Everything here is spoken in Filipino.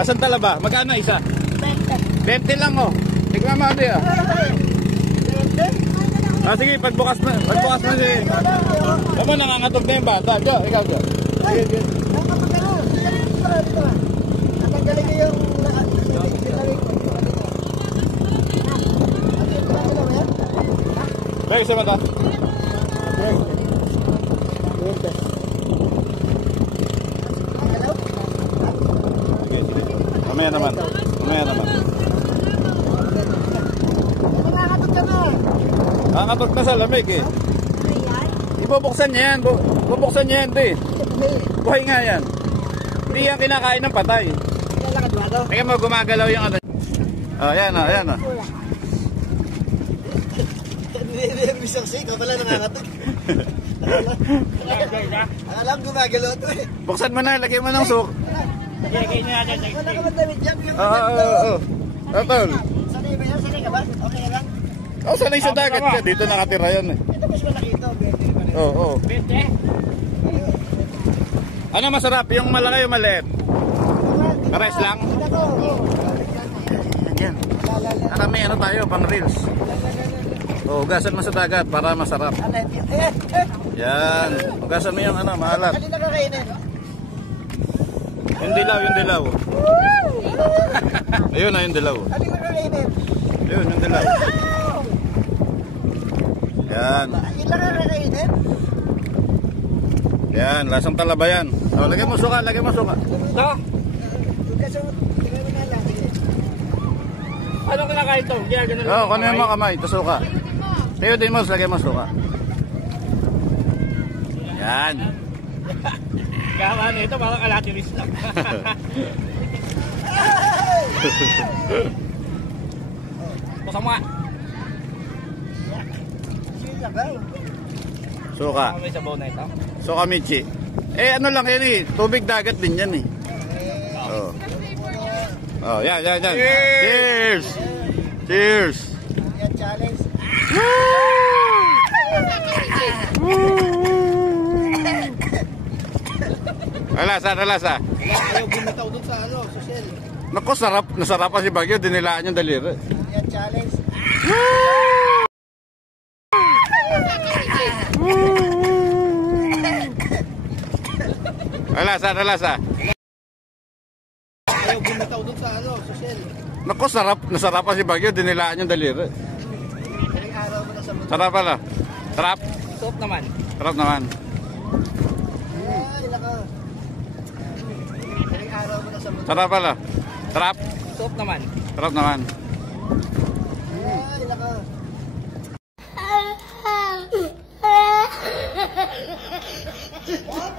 Basan talaba. Magkano isa? 20 lang oh. Tignan mo ate ah. Sige, pagbukas na si. Tama, nangangatog na yung bata. Go, ikaw go. Sige, sige. Natanggalin ko yung Baik, sa mata. Mamaya naman. Mamaya naman. Nangangatog na sa lamig eh. Ibubuksan niya yan. Bubuksan niya yan, di. Buhay nga yan. Hindi yan kinakain ng patay. Tingnan mo, gumagalaw yung ano. Oh, yan o, yan o. Bisang sika pala nangangatog. Alam gumagalaw ito eh. Buksan mo na, lagay mo ng sok. Wala ka ba damit dyan? Oo. Totol. Sanay ba yan? Sanay ka ba? Okay lang? Oh, sanay sa dagat ka. Dito nakatira yan eh. Ito mas malaki ito. Oo. Ano masarap? Yung malaki o maliit? Pares lang? Yan. Marami ano tayo, pang reels. O, ugasan mo sa dagat para masarap. Yan. Ugasan mo yung ano, maalat. Hindi nakakainin. Yung dilaw, yung dilaw. Ayun na yung dilaw. Hindi nakakainin. Ayun, yung dilaw. Yan. Hindi nakakainin. Yan, lasang talaba yan. O, lagay mo suka, lagay mo suka. Ito? Ano kinakain ito? Kaya ganun lang. Oo, kunin mo kamay, ito suka. Tayo din mo, lagay mo suka. Yan. Kaya ano ito, parang alatiris lang. Buksan mo nga. Suka. May sabaw na ito. Suka michi. Eh ano lang yan eh, tubig dagat din yan eh. Oh. Oh, yan. Cheers! Cheers! Yan challenge. Alasa. Ayaw bumitaw dun sa ano, social. Naku, sarap. Nasarapan si Bagyo, dinilaan yung daliri. Yan challenge. Alasa. Ayaw bumitaw dun sa ano, social. Naku, sarap. Nasarapan si Bagyo, dinilaan yung daliri. Ilang araw mo na sa mundo. Sarap pala. Sarap. Soap naman. Sarap naman. Ay, laka. Ilang araw mo na sa mundo. Sarap pala. Sarap. Soap naman. Sarap naman. Ay, laka. What?